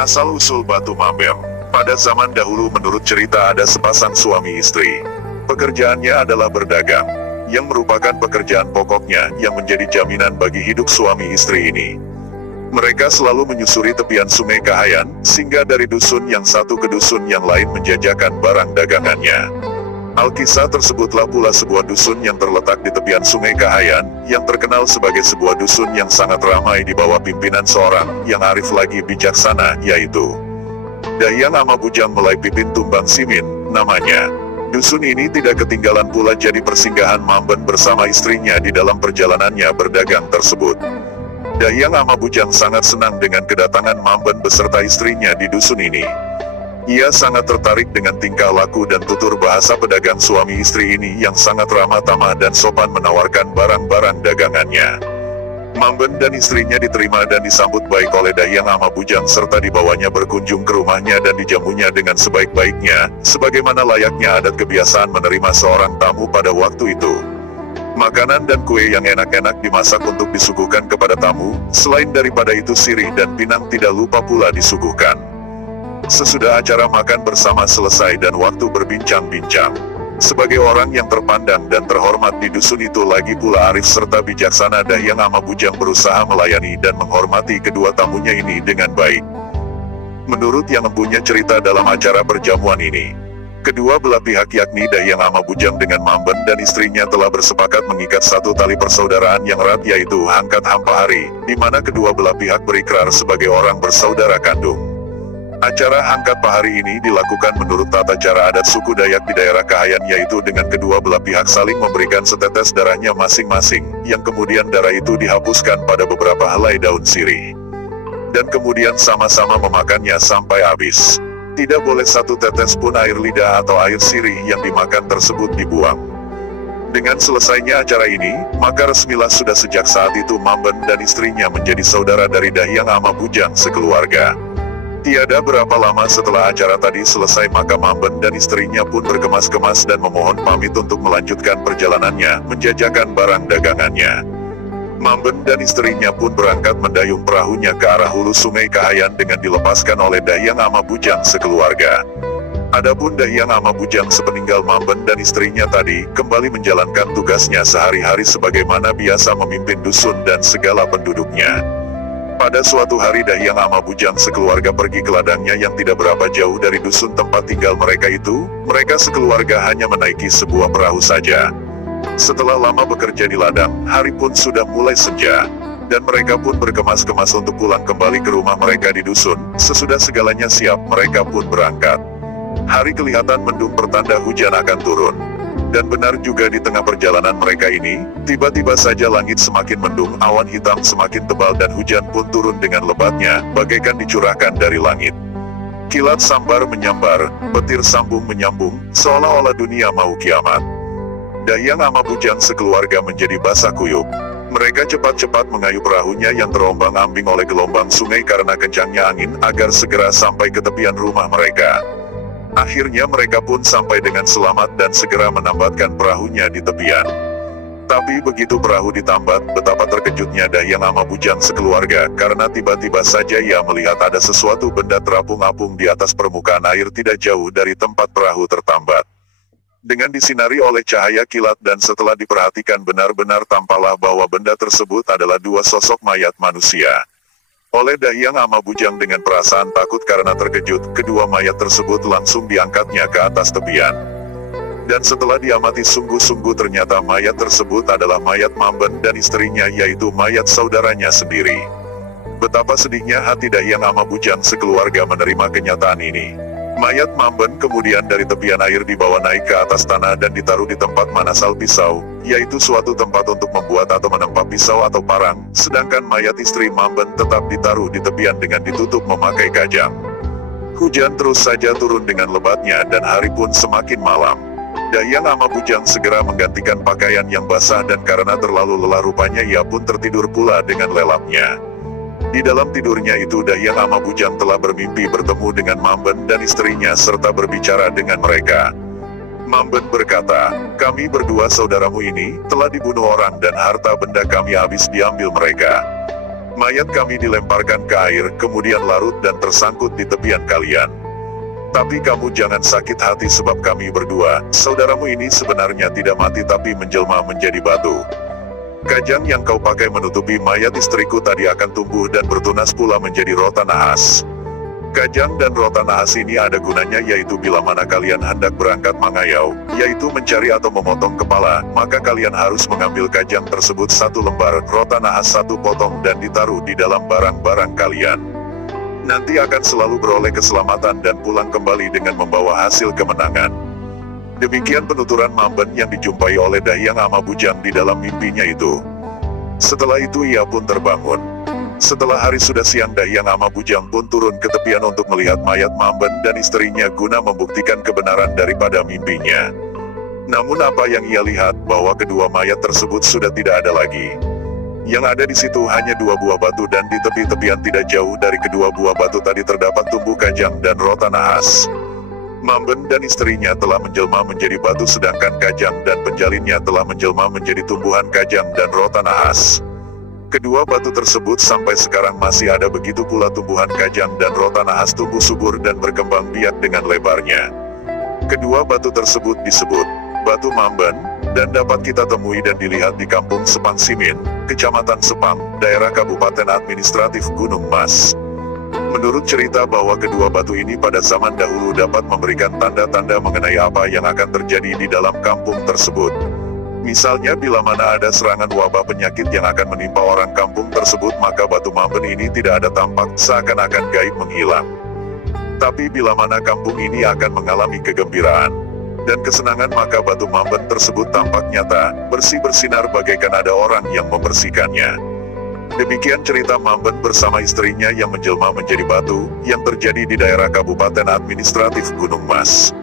Asal-usul Batu Mamben. Pada zaman dahulu menurut cerita ada sepasang suami istri. Pekerjaannya adalah berdagang, yang merupakan pekerjaan pokoknya yang menjadi jaminan bagi hidup suami istri ini. Mereka selalu menyusuri tepian sungai Kahayan, singgah dari dusun yang satu ke dusun yang lain menjajakan barang dagangannya. Alkisah tersebutlah pula sebuah dusun yang terletak di tepian sungai Kahayan, yang terkenal sebagai sebuah dusun yang sangat ramai di bawah pimpinan seorang yang arif lagi bijaksana, yaitu Dahyang Amabujang Melai Pipin Tumbang Simin, namanya. Dusun ini tidak ketinggalan pula jadi persinggahan Mamben bersama istrinya di dalam perjalanannya berdagang tersebut. Dahyang Amabujang sangat senang dengan kedatangan Mamben beserta istrinya di dusun ini. Ia sangat tertarik dengan tingkah laku dan tutur bahasa pedagang suami istri ini yang sangat ramah tamah dan sopan menawarkan barang-barang dagangannya. Mamben dan istrinya diterima dan disambut baik oleh Dahyang Amabujang serta dibawanya berkunjung ke rumahnya dan dijamunya dengan sebaik-baiknya, sebagaimana layaknya adat kebiasaan menerima seorang tamu pada waktu itu. Makanan dan kue yang enak-enak dimasak untuk disuguhkan kepada tamu, selain daripada itu sirih dan pinang tidak lupa pula disuguhkan. Sesudah acara makan bersama selesai dan waktu berbincang-bincang, sebagai orang yang terpandang dan terhormat di dusun itu lagi pula arif serta bijaksana, Dahyang Amabujang berusaha melayani dan menghormati kedua tamunya ini dengan baik. Menurut yang mempunyai cerita dalam acara perjamuan ini, kedua belah pihak yakni Dahyang Amabujang dengan Mamben dan istrinya telah bersepakat mengikat satu tali persaudaraan yang erat, yaitu Hangkat Hampahari, di mana kedua belah pihak berikrar sebagai orang bersaudara kandung. Acara Hangkat Pahari ini dilakukan menurut tata cara adat suku Dayak di daerah Kahayan, yaitu dengan kedua belah pihak saling memberikan setetes darahnya masing-masing, yang kemudian darah itu dihapuskan pada beberapa helai daun sirih. Dan kemudian sama-sama memakannya sampai habis. Tidak boleh satu tetes pun air lidah atau air sirih yang dimakan tersebut dibuang. Dengan selesainya acara ini, maka resmilah sudah sejak saat itu Mamben dan istrinya menjadi saudara dari Dahyang Amabujang sekeluarga. Tiada berapa lama setelah acara tadi selesai maka Mamben dan istrinya pun berkemas-kemas dan memohon pamit untuk melanjutkan perjalanannya, menjajakan barang dagangannya. Mamben dan istrinya pun berangkat mendayung perahunya ke arah hulu sungai Kahayan dengan dilepaskan oleh Dahyang Amabujang sekeluarga. Adapun Dahyang Amabujang sepeninggal Mamben dan istrinya tadi, kembali menjalankan tugasnya sehari-hari sebagaimana biasa memimpin dusun dan segala penduduknya. Pada suatu hari Dahyang Amabujang sekeluarga pergi ke ladangnya yang tidak berapa jauh dari dusun tempat tinggal mereka itu. Mereka sekeluarga hanya menaiki sebuah perahu saja. Setelah lama bekerja di ladang, hari pun sudah mulai senja, dan mereka pun berkemas-kemas untuk pulang kembali ke rumah mereka di dusun. Sesudah segalanya siap, mereka pun berangkat. Hari kelihatan mendung pertanda hujan akan turun. Dan benar juga di tengah perjalanan mereka ini, tiba-tiba saja langit semakin mendung, awan hitam semakin tebal dan hujan pun turun dengan lebatnya, bagaikan dicurahkan dari langit. Kilat sambar menyambar, petir sambung menyambung, seolah-olah dunia mau kiamat. Dahyang Amabujang sekeluarga menjadi basah kuyup. Mereka cepat-cepat mengayuh perahunya yang terombang-ambing oleh gelombang sungai karena kencangnya angin, agar segera sampai ke tepian rumah mereka. Akhirnya mereka pun sampai dengan selamat dan segera menambatkan perahunya di tepian. Tapi begitu perahu ditambat, betapa terkejutnya Dahyang Amabujang sekeluarga, karena tiba-tiba saja ia melihat ada sesuatu benda terapung-apung di atas permukaan air tidak jauh dari tempat perahu tertambat. Dengan disinari oleh cahaya kilat dan setelah diperhatikan benar-benar tampaklah bahwa benda tersebut adalah dua sosok mayat manusia. Oleh Dahyang Amabujang dengan perasaan takut karena terkejut, kedua mayat tersebut langsung diangkatnya ke atas tepian. Dan setelah diamati sungguh-sungguh ternyata mayat tersebut adalah mayat Mamben dan istrinya, yaitu mayat saudaranya sendiri. Betapa sedihnya hati Dahyang Amabujang sekeluarga menerima kenyataan ini. Mayat Mamben kemudian dari tepian air dibawa naik ke atas tanah dan ditaruh di tempat manasal pisau, yaitu suatu tempat untuk membuat atau menempa pisau atau parang, sedangkan mayat istri Mamben tetap ditaruh di tepian dengan ditutup memakai kajang. Hujan terus saja turun dengan lebatnya dan hari pun semakin malam. Dahyang Amabujang segera menggantikan pakaian yang basah dan karena terlalu lelah rupanya ia pun tertidur pula dengan lelapnya. Di dalam tidurnya itu Dahyang Amabujang telah bermimpi bertemu dengan Mamben dan istrinya serta berbicara dengan mereka. Mamben berkata, "Kami berdua saudaramu ini, telah dibunuh orang dan harta benda kami habis diambil mereka. Mayat kami dilemparkan ke air, kemudian larut dan tersangkut di tepian kalian. Tapi kamu jangan sakit hati sebab kami berdua, saudaramu ini sebenarnya tidak mati tapi menjelma menjadi batu. Kajang yang kau pakai menutupi mayat istriku tadi akan tumbuh dan bertunas pula menjadi rotan nahas. Kajang dan rotan nahas ini ada gunanya yaitu bila mana kalian hendak berangkat mangayau, yaitu mencari atau memotong kepala, maka kalian harus mengambil kajang tersebut satu lembar, rotan nahas satu potong dan ditaruh di dalam barang-barang kalian. Nanti akan selalu beroleh keselamatan dan pulang kembali dengan membawa hasil kemenangan. Demikian penuturan Mamben yang dijumpai oleh Dahyang Amabujang di dalam mimpinya itu. Setelah itu ia pun terbangun. Setelah hari sudah siang, Dahyang Amabujang pun turun ke tepian untuk melihat mayat Mamben dan istrinya guna membuktikan kebenaran daripada mimpinya. Namun apa yang ia lihat, bahwa kedua mayat tersebut sudah tidak ada lagi. Yang ada di situ hanya dua buah batu dan di tepi-tepian tidak jauh dari kedua buah batu tadi terdapat tumbuh kajang dan rotan nahas. Mamben dan istrinya telah menjelma menjadi batu sedangkan kajang dan penjalinnya telah menjelma menjadi tumbuhan kajang dan rotan nahas. Kedua batu tersebut sampai sekarang masih ada, begitu pula tumbuhan kajang dan rotan nahas tumbuh subur dan berkembang biak dengan lebarnya. Kedua batu tersebut disebut Batu Mamben, dan dapat kita temui dan dilihat di Kampung Sepang Simin, Kecamatan Sepang, daerah Kabupaten Administratif Gunung Mas. Menurut cerita bahwa kedua batu ini pada zaman dahulu dapat memberikan tanda-tanda mengenai apa yang akan terjadi di dalam kampung tersebut. Misalnya bila mana ada serangan wabah penyakit yang akan menimpa orang kampung tersebut, maka batu Mamben ini tidak ada tampak, seakan-akan gaib menghilang. Tapi bila mana kampung ini akan mengalami kegembiraan dan kesenangan, maka batu Mamben tersebut tampak nyata, bersih bersinar bagaikan ada orang yang membersihkannya. Demikian cerita Mamben bersama istrinya yang menjelma menjadi batu, yang terjadi di daerah Kabupaten Administratif Gunung Mas.